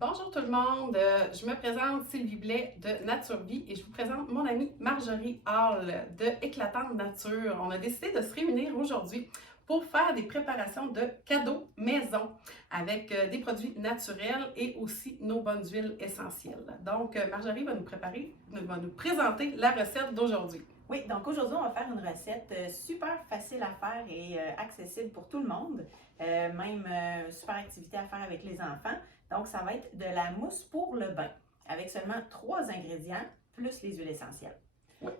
Bonjour tout le monde, je me présente Sylvie Blais de Nature Vie et je vous présente mon amie Marjorie Hall de Éclatante Nature. On a décidé de se réunir aujourd'hui pour faire des préparations de cadeaux maison avec des produits naturels et aussi nos bonnes huiles essentielles. Donc Marjorie va nous présenter la recette d'aujourd'hui. Oui, donc aujourd'hui, on va faire une recette super facile à faire et accessible pour tout le monde. Même super activité à faire avec les enfants. Donc, ça va être de la mousse pour le bain avec seulement 3 ingrédients plus les huiles essentielles. Oui.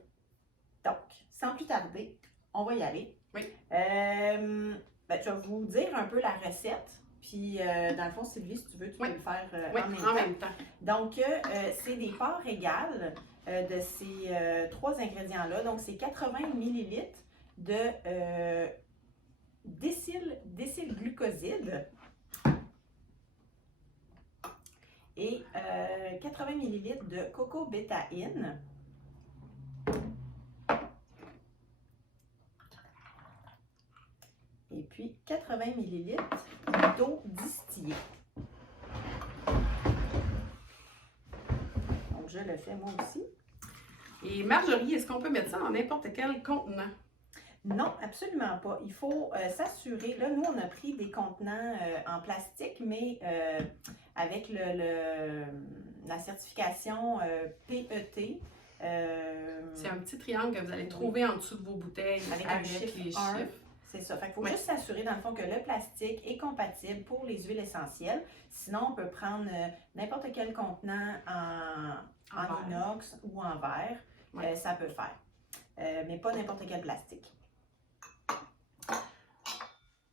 Donc, sans plus tarder, on va y aller. Oui. Je vais vous dire un peu la recette. Puis, dans le fond, Sylvie, si tu veux, tu peux le faire en même temps. Donc, c'est des parts égales de ces 3 ingrédients-là. Donc, c'est 80 ml de décylglucoside et 80 ml de cocobétaïne. Et puis 80 ml d'eau distillée. Donc, je le fais moi aussi. Et Marjorie, est-ce qu'on peut mettre ça dans n'importe quel contenant? Non, absolument pas. Il faut s'assurer. Là, nous, on a pris des contenants en plastique, mais avec la certification PET. C'est un petit triangle que vous allez trouver en dessous de vos bouteilles avec les chiffres. C'est ça. Fait qu'il faut juste s'assurer, dans le fond, que le plastique est compatible pour les huiles essentielles. Sinon, on peut prendre n'importe quel contenant en inox ou en verre. Ça peut faire. Mais pas n'importe quel plastique.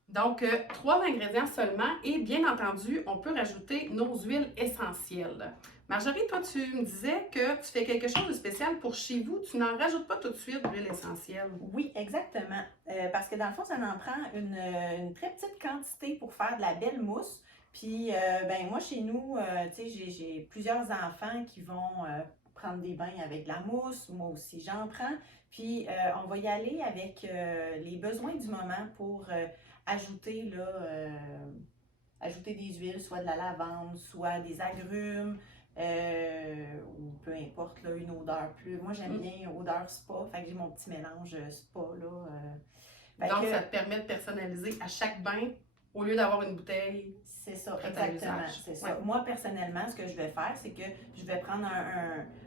Donc, 3 ingrédients seulement et bien entendu, on peut rajouter nos huiles essentielles. Marjorie, toi, tu me disais que tu fais quelque chose de spécial pour chez vous. Tu n'en rajoutes pas tout de suite d'huile essentielle. Oui, exactement. Parce que dans le fond, ça en prend une très petite quantité pour faire de la belle mousse. Puis, moi, chez nous, j'ai plusieurs enfants qui vont prendre des bains avec de la mousse. Moi aussi, j'en prends. Puis, on va y aller avec les besoins du moment pour ajouter des huiles, soit de la lavande, soit des agrumes, ou peu importe, là, une odeur plus. Moi, j'aime bien odeur spa, fait que j'ai mon petit mélange spa, là. Donc, ça te permet de personnaliser à chaque bain au lieu d'avoir une bouteille. C'est ça, exactement. C'est ça. Moi, personnellement, ce que je vais faire, c'est que je vais prendre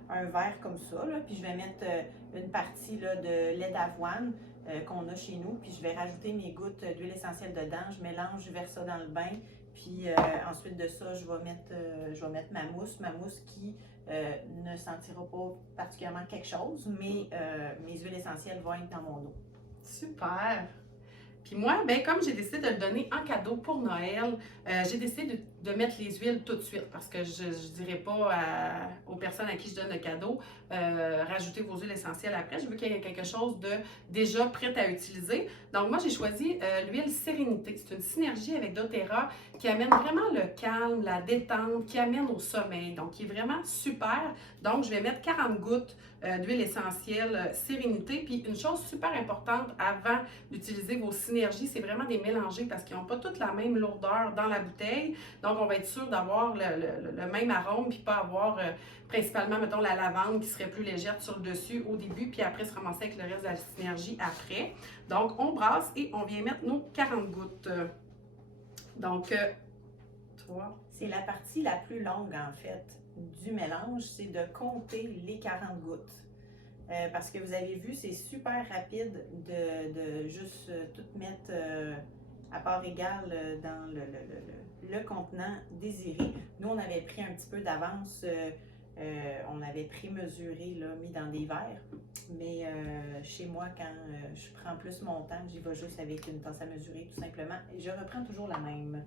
un verre comme ça, là, puis je vais mettre une partie là, de lait d'avoine qu'on a chez nous, puis je vais rajouter mes gouttes d'huile essentielle dedans, je mélange, je verse ça dans le bain, puis ensuite de ça, je vais mettre ma mousse qui ne sentira pas particulièrement quelque chose, mais mes huiles essentielles vont être dans mon eau. Super! Puis moi, ben comme j'ai décidé de le donner en cadeau pour Noël, j'ai décidé de mettre les huiles tout de suite parce que je ne dirais pas aux personnes à qui je donne le cadeau, rajoutez vos huiles essentielles après. Je veux qu'il y ait quelque chose de déjà prêt à utiliser. Donc moi, j'ai choisi l'huile Sérénité. C'est une synergie avec doTERRA qui amène vraiment le calme, la détente, qui amène au sommeil. Donc, qui est vraiment super. Donc, je vais mettre 40 gouttes d'huile essentielle Sérénité. Puis une chose super importante avant d'utiliser vos synergies, c'est vraiment des mélanger parce qu'ils n'ont pas toutes la même lourdeur dans la bouteille. Donc, on va être sûr d'avoir le même arôme puis pas avoir principalement, mettons, la lavande qui serait plus légère sur le dessus au début puis après se ramasser avec le reste de la synergie après. Donc, on brasse et on vient mettre nos 40 gouttes. Donc, toi. C'est la partie la plus longue, en fait, du mélange, c'est de compter les 40 gouttes. Parce que vous avez vu, c'est super rapide de juste tout mettre à part égale dans le contenant désiré. Nous, on avait pris un petit peu d'avance, on avait prémesuré, là, mis dans des verres. Mais chez moi, quand je prends plus mon temps, j'y vais juste avec une tasse à mesurer, tout simplement. Et je reprends toujours la même.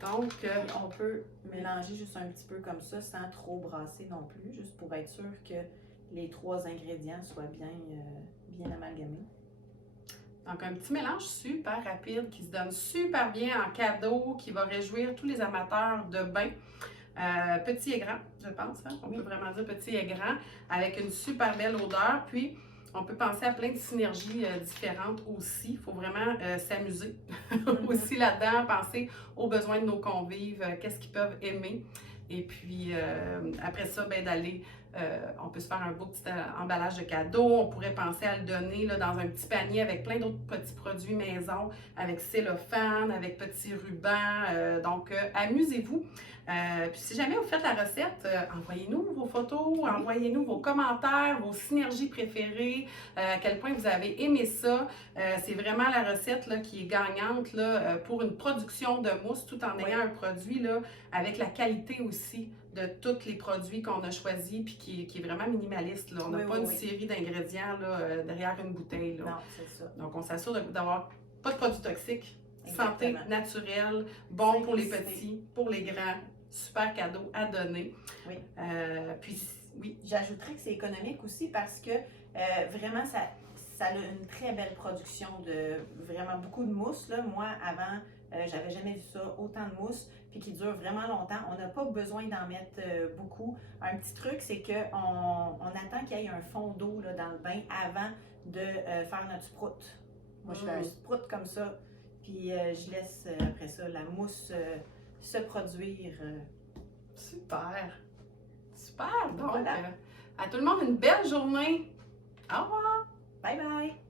Donc, on peut mélanger juste un petit peu comme ça, sans trop brasser non plus, juste pour être sûr que les 3 ingrédients soient bien amalgamés. Donc, un petit mélange super rapide qui se donne super bien en cadeau, qui va réjouir tous les amateurs de bain. Petit et grand, je pense. Hein? On peut vraiment dire petit et grand, avec une super belle odeur. Puis, On peut penser à plein de synergies différentes aussi. Il faut vraiment s'amuser aussi là-dedans, penser aux besoins de nos convives, qu'est-ce qu'ils peuvent aimer. Et puis, après ça, ben, d'aller, on peut se faire un beau petit emballage de cadeaux. On pourrait penser à le donner là, dans un petit panier avec plein d'autres petits produits maison, avec cellophane, avec petits rubans. Donc, amusez-vous. Puis si jamais vous faites la recette, envoyez-nous vos photos, envoyez-nous vos commentaires, vos synergies préférées, à quel point vous avez aimé ça. C'est vraiment la recette là, qui est gagnante là, pour une production de mousse tout en ayant un produit là, avec la qualité aussi de tous les produits qu'on a choisis puis qui est vraiment minimaliste. Là. On n'a pas une série d'ingrédients là, derrière une bouteille. Là. Non, c'est ça. Donc on s'assure d'avoir pas de produits toxiques, santé naturelle, bon pour les petits, pour les grands. Super cadeau à donner. Oui. Puis, oui. J'ajouterais que c'est économique aussi parce que vraiment, ça a une très belle production de vraiment beaucoup de mousse. Là. Moi, avant, j'avais jamais vu ça, autant de mousse, puis qui dure vraiment longtemps. On n'a pas besoin d'en mettre beaucoup. Un petit truc, c'est qu'on attend qu'il y ait un fond d'eau dans le bain avant de faire notre sprout. Moi, je fais un sprout comme ça, puis je laisse après ça la mousse se produire. Super! Super! Donc, voilà. à tout le monde, une belle journée! Au revoir! Bye bye!